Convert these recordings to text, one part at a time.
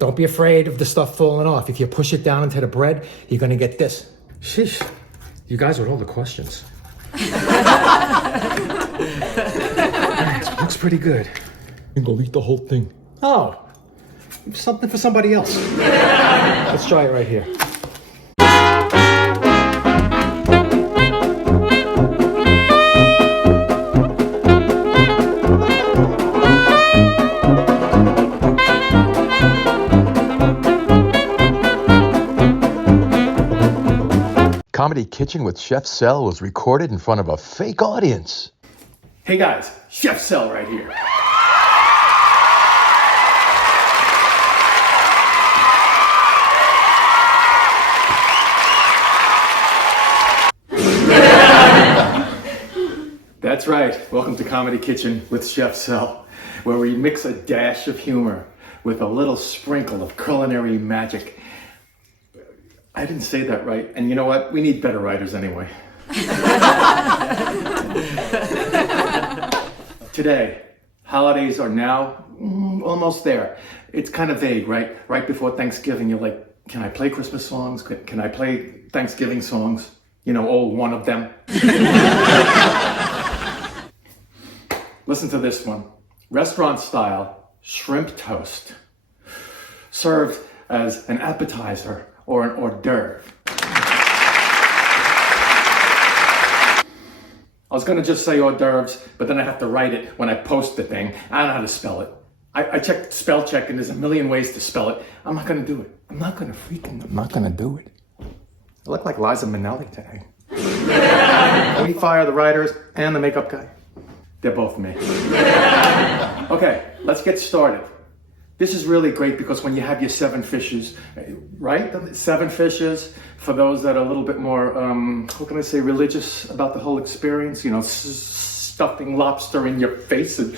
Don't be afraid of the stuff falling off. If you push it down into the bread, you're gonna get this. Sheesh, you guys with all the questions. It looks pretty good. You can go eat the whole thing. Oh, something for somebody else. Let's try it right here. Comedy Kitchen with Chef Sel was recorded in front of a fake audience. Hey guys, Chef Sel right here. That's right. Welcome to Comedy Kitchen with Chef Sel, where we mix a dash of humor with a little sprinkle of culinary magic. I didn't say that right, and you know what? We need better writers anyway. Today, holidays are now almost there. It's kind of vague, right? Right before Thanksgiving, you're like, can I play Christmas songs? Can I play Thanksgiving songs? You know, all one of them. Listen to this one. Restaurant style shrimp toast, served as an appetizer or an hors d'oeuvre. I was gonna just say hors d'oeuvres, but then I have to write it when I post the thing. I don't know how to spell it. I checked spell check and there's a million ways to spell it. I'm not gonna do it. I'm not gonna do it. I look like Liza Minnelli today. We fire the writers and the makeup guy. They're both me. Okay, let's get started. This is really great because when you have your 7 fishes, right? 7 fishes, for those that are a little bit more, how can I say, religious about the whole experience, you know, stuffing lobster in your face. And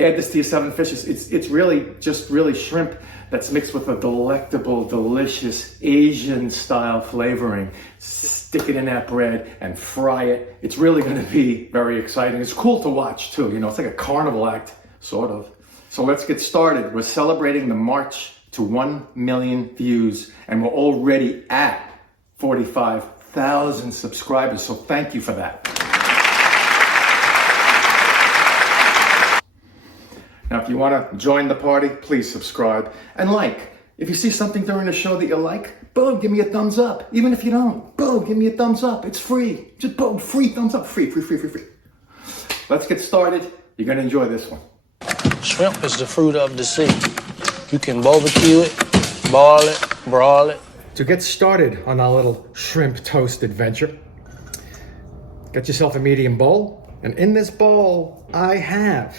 add this to your 7 fishes. It's really just really shrimp that's mixed with a delectable, delicious Asian style flavoring. Stick it in that bread and fry it. It's really gonna be very exciting. It's cool to watch too, you know, it's like a carnival act. Sort of. So let's get started. We're celebrating the march to 1 million views, and we're already at 45,000 subscribers. So thank you for that. Now, if you want to join the party, please subscribe and like. If you see something during the show that you like, boom, give me a thumbs up. Even if you don't, boom, give me a thumbs up. It's free. Just boom, free thumbs up. Free. Let's get started. You're going to enjoy this one. Shrimp is the fruit of the sea. You can barbecue it, boil it, broil it. To get started on our little shrimp toast adventure, get yourself a medium bowl. And in this bowl, I have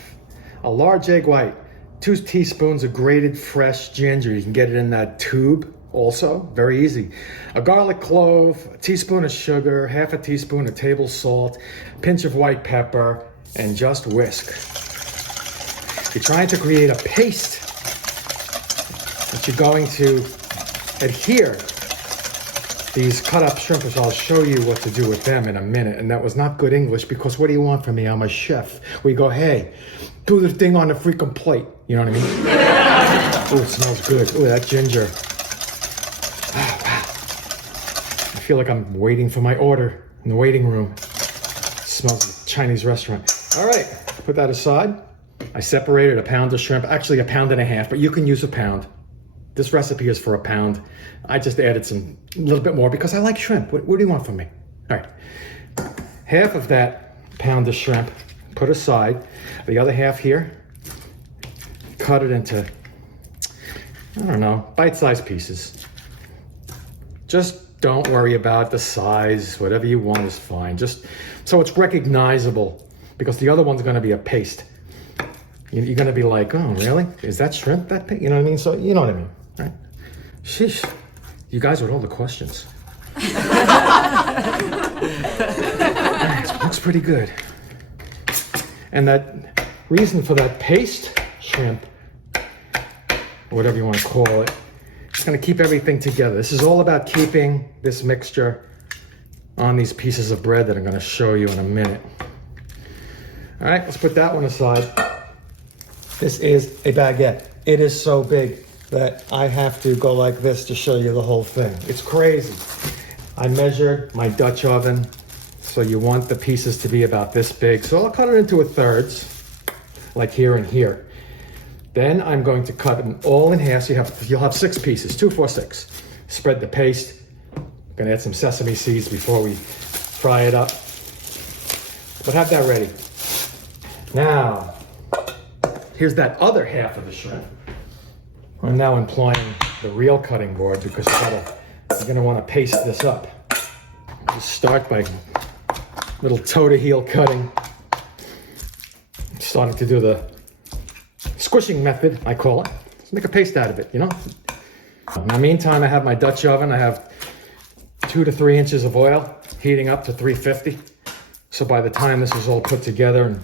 a large egg white, 2 teaspoons of grated fresh ginger. You can get it in that tube also, very easy. A garlic clove, a teaspoon of sugar, half a teaspoon of table salt, a pinch of white pepper, and just whisk. You're trying to create a paste that you're going to adhere these cut up shrimp, which I'll show you what to do with them in a minute. And that was not good English because what do you want from me? I'm a chef. We go, hey, do the thing on the freaking plate. You know what I mean? Oh, it smells good. Oh, that ginger. Oh, wow. I feel like I'm waiting for my order in the waiting room. It smells like a Chinese restaurant. All right, put that aside. I separated a pound of shrimp, actually 1.5 pounds, but you can use a pound. This recipe is for 1 pound. I just added a little bit more because I like shrimp. What do you want from me? All right, half of that pound of shrimp, put aside. The other half here, cut it into, I don't know, bite-sized pieces. Just don't worry about the size. Whatever you want is fine. Just so it's recognizable because the other one's gonna be a paste. You're gonna be like, oh, really? Is that shrimp? You know what I mean? So, you know what I mean, right? Sheesh, you guys with all the questions. It looks pretty good. And that reason for that paste shrimp, or whatever you want to call it, it's gonna keep everything together. This is all about keeping this mixture on these pieces of bread that I'm gonna show you in a minute. All right, let's put that one aside. This is a baguette. It is so big that I have to go like this to show you the whole thing. It's crazy. I measured my Dutch oven, so you want the pieces to be about this big. So I'll cut it into thirds, like here and here. Then I'm going to cut them all in half. So you'll have 6 pieces, 2, 4, 6. Spread the paste. I'm gonna add some sesame seeds before we fry it up. But have that ready. Now, here's that other half of the shrimp. I'm now employing the real cutting board because you're gonna wanna paste this up. Just start by little toe-to-heel cutting. I'm starting to do the squishing method, I call it. Just make a paste out of it, you know? In the meantime, I have my Dutch oven. I have 2 to 3 inches of oil heating up to 350. So by the time this is all put together and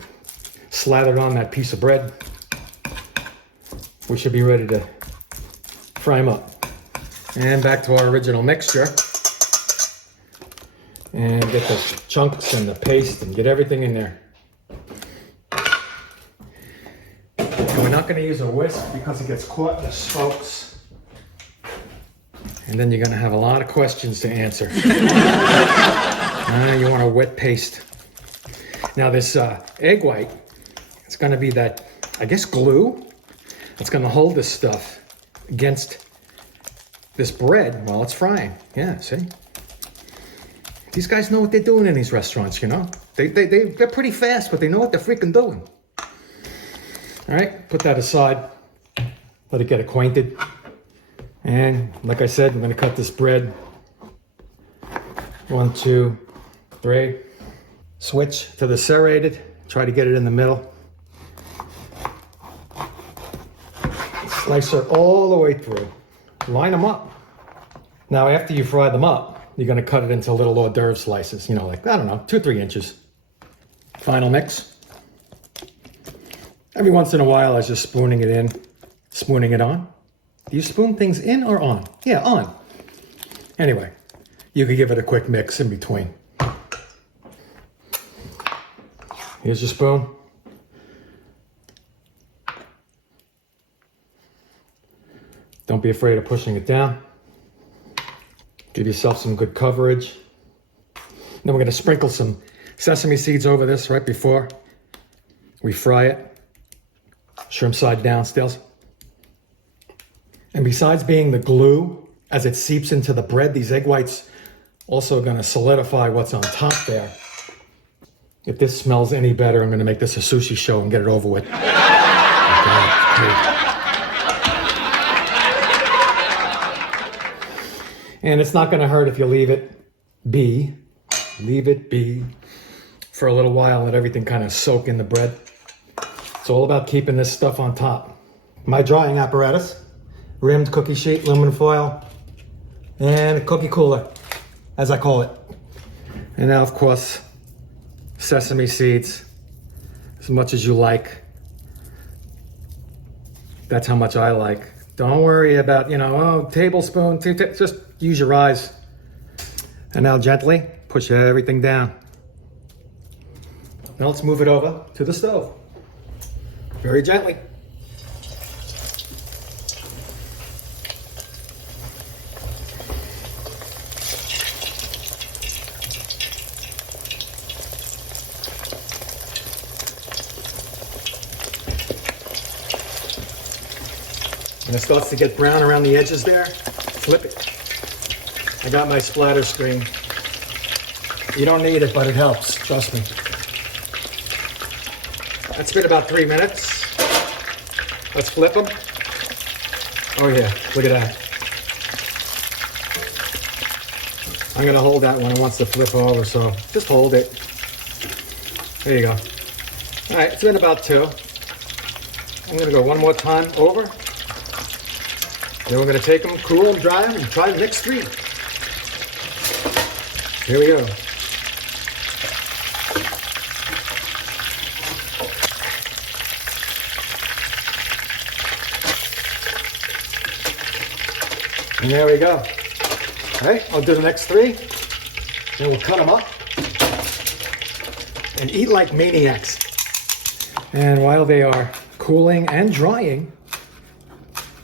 slathered on that piece of bread, we should be ready to fry them up. And back to our original mixture. And get the chunks and the paste and get everything in there. And we're not going to use a whisk because it gets caught in the spokes. And then you're going to have a lot of questions to answer. You want a wet paste. Now this egg white, it's going to be that, I guess, glue. It's going to hold this stuff against this bread while it's frying. Yeah, see? These guys know what they're doing in these restaurants, you know? They're pretty fast, but they know what they're freaking doing. All right, put that aside. Let it get acquainted. And like I said, I'm gonna cut this bread. 1, 2, 3. Switch to the serrated. Try to get it in the middle. Slice it all the way through. Line them up. Now, after you fry them up, you're gonna cut it into little hors d'oeuvre slices. You know, like, I don't know, 2, 3 inches. Final mix. Every once in a while, I was just spooning it in, spooning it on. Do you spoon things in or on? Yeah, on. Anyway, you could give it a quick mix in between. Here's your spoon. Don't be afraid of pushing it down. Give yourself some good coverage. Then we're going to sprinkle some sesame seeds over this right before we fry it. Shrimp side down still. And besides being the glue, as it seeps into the bread, these egg whites also going to solidify what's on top there. If this smells any better, I'm going to make this a sushi show and get it over with. And it's not going to hurt if you leave it be for a little while, let everything kind of soak in the bread. It's all about keeping this stuff on top. My drying apparatus, rimmed cookie sheet, aluminum foil, and a cookie cooler, as I call it. And now, of course, sesame seeds, as much as you like. That's how much I like. Don't worry about, tablespoon, just use your eyes. And now gently push everything down. Now let's move it over to the stove. Very gently. When it starts to get brown around the edges there, flip it. I got my splatter screen. You don't need it, but it helps, trust me. It's been about 3 minutes. Let's flip them. Oh yeah, look at that. I'm gonna hold that when it wants to flip over, so just hold it. There you go. All right, it's been about 2. I'm gonna go one more time over. Then we're gonna take them, cool them, dry them, and try the next 3. Here we go. And there we go. All right, I'll do the next 3. Then we'll cut them up and eat like maniacs. And while they are cooling and drying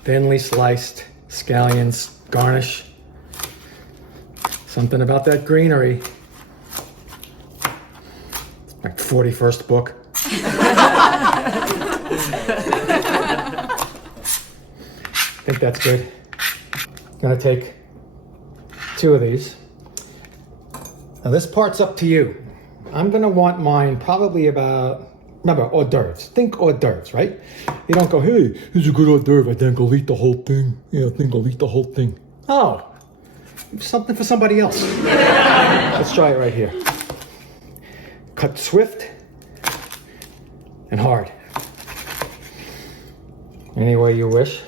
thinly sliced scallions garnish. Something about that greenery. My 41st book. I think that's good. I'm gonna take 2 of these. Now this part's up to you. I'm gonna want mine probably about, remember, hors d'oeuvres. Think hors d'oeuvres, right? You don't go, hey, here's a good hors d'oeuvre. I think I'll eat the whole thing. Yeah, I think I'll eat the whole thing. Oh, something for somebody else. Let's try it right here. Cut swift and hard. Any way you wish.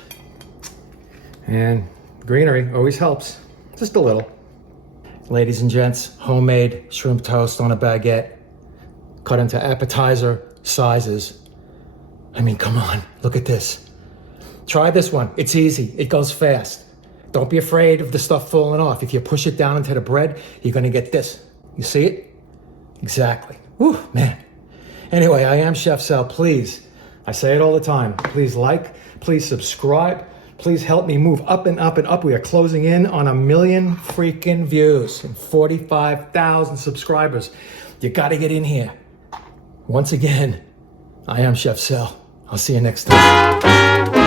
And greenery always helps, just a little. Ladies and gents, homemade shrimp toast on a baguette, cut into appetizer sizes. I mean, come on, look at this. Try this one, it's easy, it goes fast. Don't be afraid of the stuff falling off. If you push it down into the bread, you're gonna get this. You see it? Exactly. Whew, man. Anyway, I am Chef Sal, please. I say it all the time. Please like, please subscribe. Please help me move up and up and up. We are closing in on 1 million freaking views and 45,000 subscribers. You gotta get in here. Once again, I am Chef Sal. I'll see you next time.